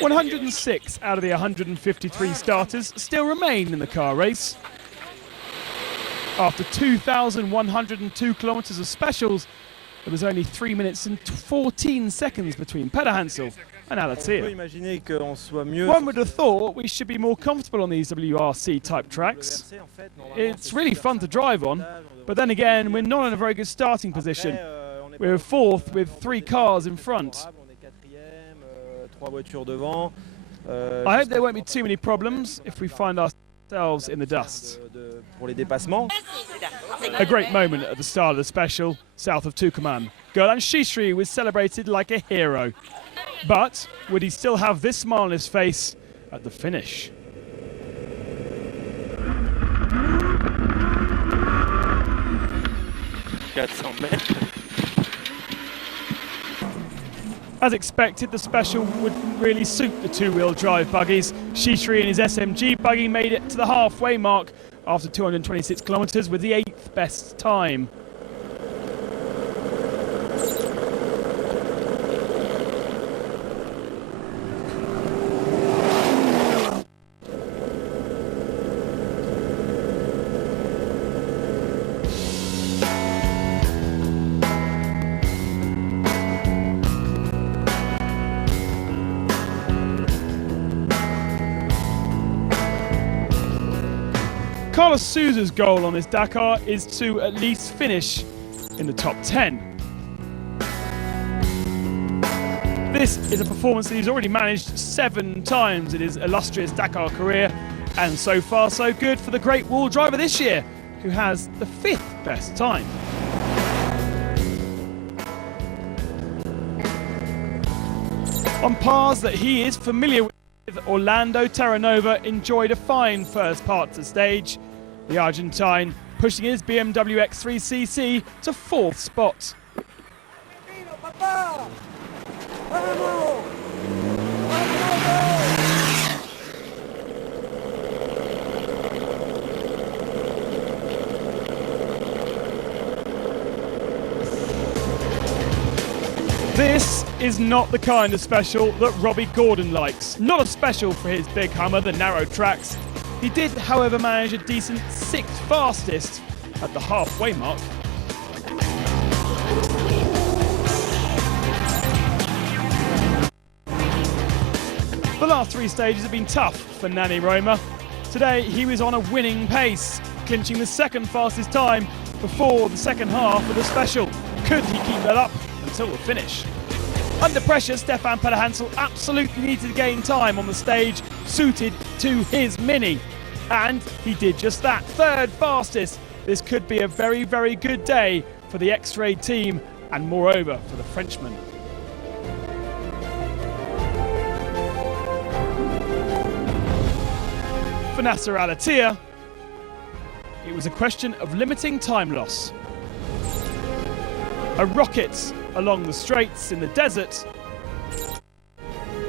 106 out of the 153 starters still remain in the car race. After 2,102 kilometres of specials, there was only 3 minutes and 14 seconds between Peder Hansel and Alatia. One would have thought we should be more comfortable on these WRC type tracks. It's really fun to drive on, but then again, we're not in a very good starting position. We're fourth with 3 cars in front. I hope there won't be too many problems if we find ourselves in the dust. A great moment at the start of the special, south of Tucumán. Golan Shishri was celebrated like a hero. But would he still have this smile on his face at the finish? As expected, the special wouldn't really suit the two-wheel drive buggies. Shishri and his SMG buggy made it to the halfway mark after 226 kilometres with the 8th best time. Carlos Sousa's goal on this Dakar is to at least finish in the top 10. This is a performance that he's already managed 7 times in his illustrious Dakar career, and so far so good for the great wall driver this year, who has the 5th best time. On paths that he is familiar with, Orlando Terranova enjoyed a fine first part of the stage. The Argentine pushing his BMW X3CC to 4th spot. This is not the kind of special that Robbie Gordon likes. Not a special for his big Hummer, the narrow tracks. He did, however, manage a decent 6th fastest at the halfway mark. The last 3 stages have been tough for Nani Roma. Today he was on a winning pace, clinching the 2nd fastest time before the second half of the special. Could he keep that up until the finish? Under pressure, Stefan Peder Hansel absolutely needed to gain time on the stage suited to his Mini. And he did just that, 3rd fastest. This could be a very, very good day for the X-Ray team and moreover for the Frenchman. For Nasser Al-Attiyah, it was a question of limiting time loss. A rocket along the straights in the desert,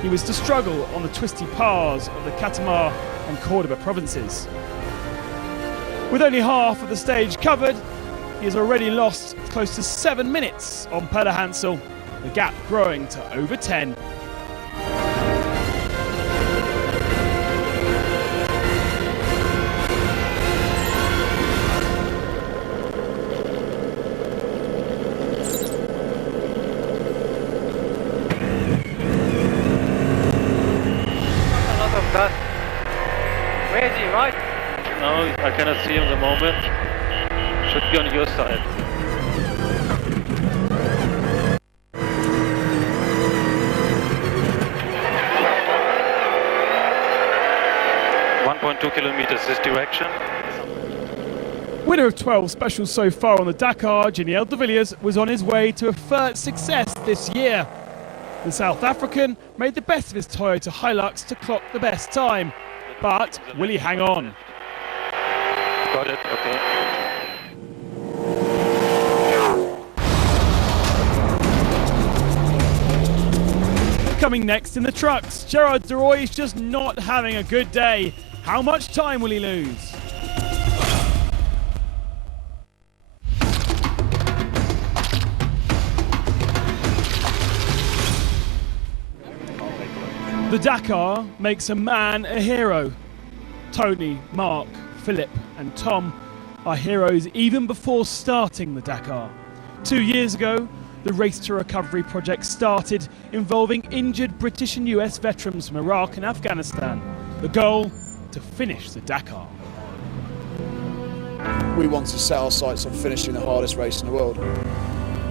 he was to struggle on the twisty paths of the Catamarca and Cordoba provinces. With only half of the stage covered, he has already lost close to 7 minutes on Peder Hansel, the gap growing to over 10. Where is he, right? No, I cannot see him at the moment. Should be on your side. .2 kilometers this direction. Winner of 12 specials so far on the Dakar, Giniel de Villiers was on his way to a 3rd success this year. The South African made the best of his Toyota Hilux to clock the best time. But will he hang on? Got it, okay. Coming next in the trucks, Gerard de Rooij is just not having a good day. How much time will he lose? The Dakar makes a man a hero. Tony, Mark, Philip and Tom are heroes even before starting the Dakar. 2 years ago, the Race to Recovery project started, involving injured British and US veterans from Iraq and Afghanistan. The goal, to finish the Dakar. We want to set our sights on finishing the hardest race in the world.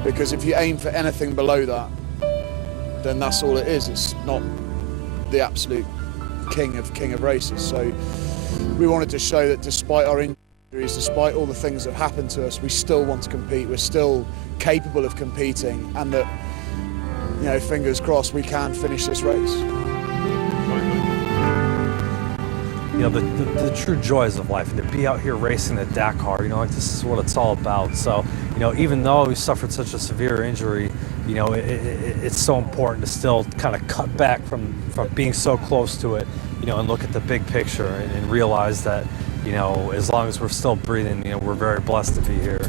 Because if you aim for anything below that, then that's all it is. It's not the absolute king of races. So we wanted to show that despite our injuries, despite all the things that have happened to us, we still want to compete. We're still capable of competing, and that, you know, fingers crossed, we can finish this race. You know, the true joys of life, and to be out here racing the Dakar, you know, like this is what it's all about. So, you know, even though we suffered such a severe injury, you know, it's so important to still kind of cut back from being so close to it, you know, and look at the big picture and realize that, you know, as long as we're still breathing, you know, we're very blessed to be here.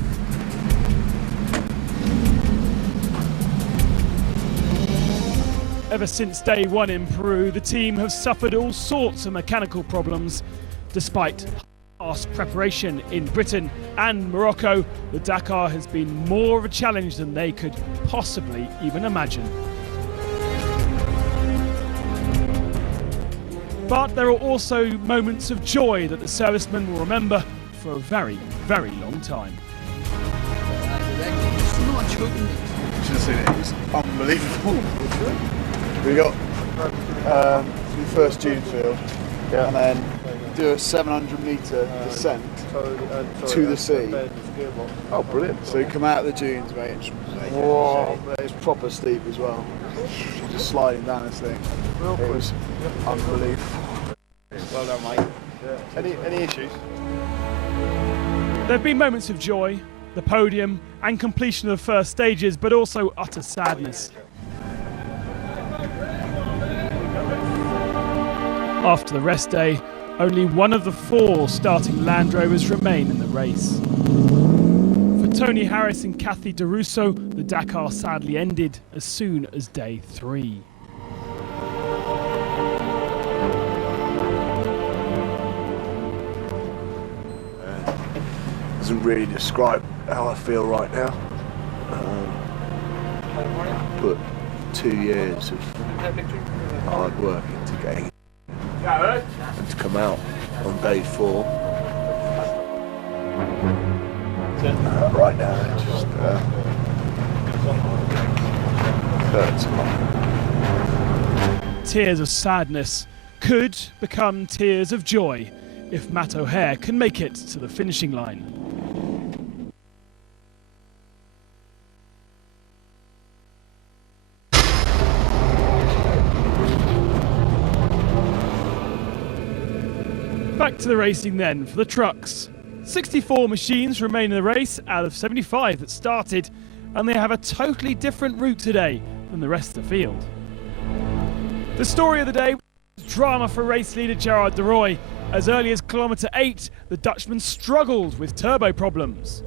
Ever since day one in Peru, the team have suffered all sorts of mechanical problems. Despite past preparation in Britain and Morocco, the Dakar has been more of a challenge than they could possibly even imagine. But there are also moments of joy that the servicemen will remember for a very, very long time. Should have seen it. It's unbelievable. We got the first dune field, and then do a 700-metre descent to the sea. Oh, brilliant! So you come out of the dunes, mate. Whoa, it's proper steep as well. Just sliding down this thing. It was unbelievable. Well done, mate. Any issues? There have been moments of joy, the podium and completion of the first stages, but also utter sadness. After the rest day, only one of the 4 starting Land Rovers remain in the race. For Tony Harris and Kathy DeRusso, the Dakar sadly ended as soon as day 3. Doesn't really describe how I feel right now. But 2 years of hard work into getting it and to come out on day 4. Right now it just hurts a lot. Tears of sadness could become tears of joy if Matt O'Hare can make it to the finishing line. Back to the racing then for the trucks. 64 machines remain in the race out of 75 that started, and they have a totally different route today than the rest of the field. The story of the day was drama for race leader Gerard de Rooij. As early as kilometre 8, the Dutchman struggled with turbo problems.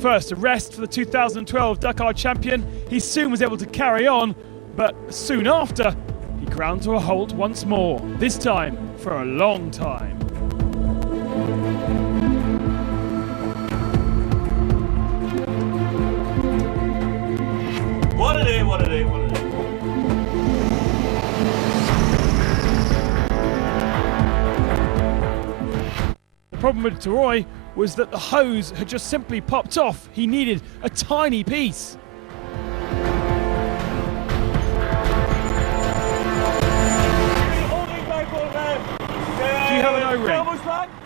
First arrest for the 2012 Dakar champion, he soon was able to carry on, but soon after, he ground to a halt once more, this time for a long time. What a day, what a day, what a day. The problem with de Rooij was that the hose had just simply popped off. He needed a tiny piece. Do you have an O-ring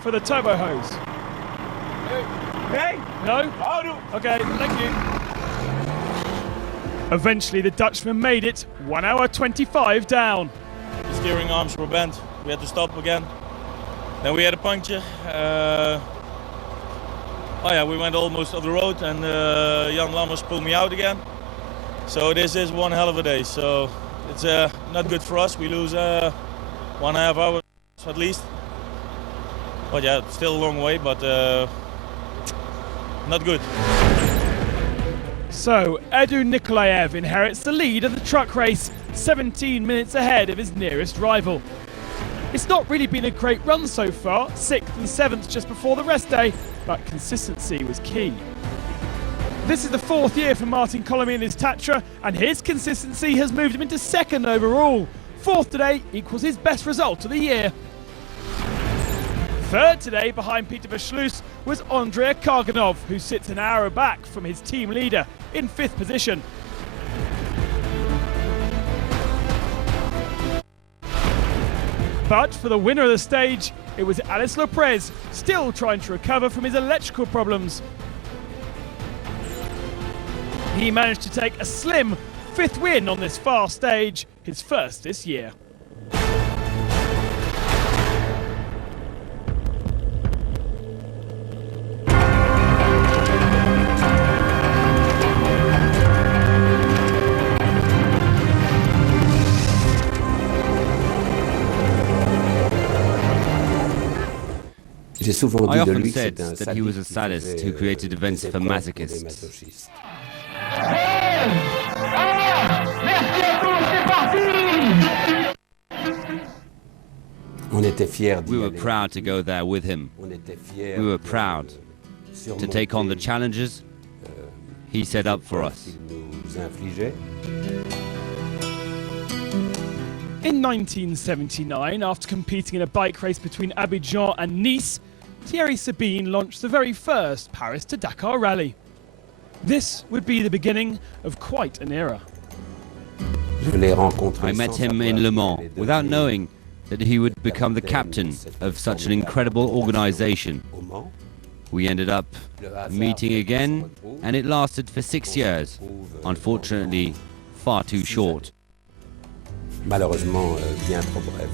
for the turbo hose? No? Okay, thank you. Eventually the Dutchman made it, 1 hour 25 down. The steering arms were bent. We had to stop again. Then we had a puncture. We went almost off the road, and Jan Lammers pulled me out again. So this is one hell of a day. So it's not good for us. We lose 1.5 hours at least. But yeah, it's still a long way. But not good. So, Edu Nikolaev inherits the lead of the truck race, 17 minutes ahead of his nearest rival. It's not really been a great run so far, 6th and 7th just before the rest day, but consistency was key. This is the 4th year for Martin Colomy in his Tatra, and his consistency has moved him into 2nd overall. 4th today equals his best result of the year. 3rd today behind Peter Verschluss was Andrei Karganov, who sits an hour back from his team leader in 5th position. But for the winner of the stage, it was Alex Lopez, still trying to recover from his electrical problems. He managed to take a slim 5th win on this fast stage, his first this year. I often said that he was a sadist who created events for masochists. We were proud to go there with him. We were proud to take on the challenges he set up for us. In 1979, after competing in a bike race between Abidjan and Nice, Thierry Sabine launched the very first Paris to Dakar rally. This would be the beginning of quite an era. I met him in Le Mans without knowing that he would become the captain of such an incredible organization. We ended up meeting again, and it lasted for 6 years, unfortunately far too short. Malheureusement, bien trop brève.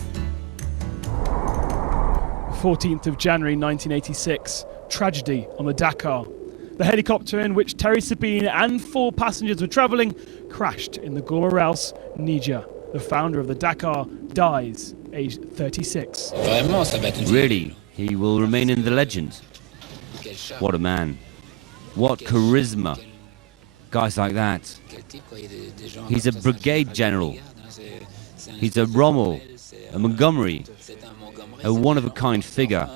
14th of January 1986, tragedy on the Dakar. The helicopter in which Thierry Sabine and 4 passengers were travelling crashed in the Gourmeraus, Niger. The founder of the Dakar dies, aged 36. Really, he will remain in the legend. What a man. What charisma. Guys like that. He's a brigade general. He's a Rommel, a Montgomery, a one-of-a-kind figure.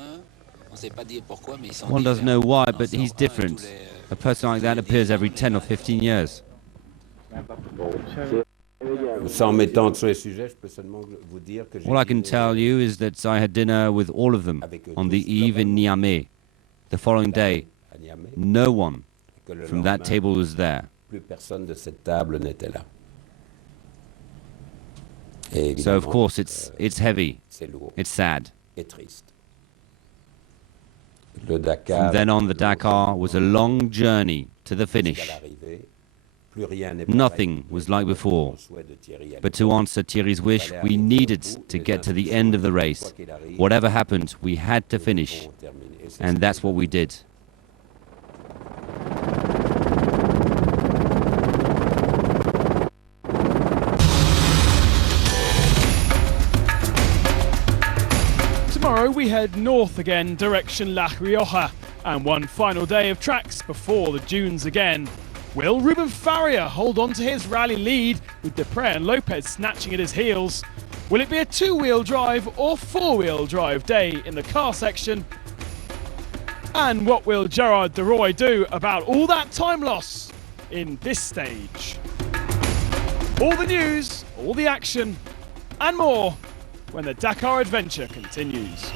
One doesn't know why, but he's different. A person like that appears every 10 or 15 years. All I can tell you is that I had dinner with all of them on the eve in Niamey. The following day, no one from that table was there. So of course it's heavy, it's sad. From then on, the Dakar was a long journey to the finish. Nothing was like before. But to answer Thierry's wish, we needed to get to the end of the race. Whatever happened, we had to finish. And that's what we did. Tomorrow we head north again, direction La Rioja, and one final day of tracks before the dunes again. Will Ruben Faria hold on to his rally lead, with Depre and Lopez snatching at his heels? Will it be a 2-wheel drive or 4-wheel drive day in the car section? And what will Gerard Deroy do about all that time loss in this stage? All the news, all the action, and more when the Dakar adventure continues.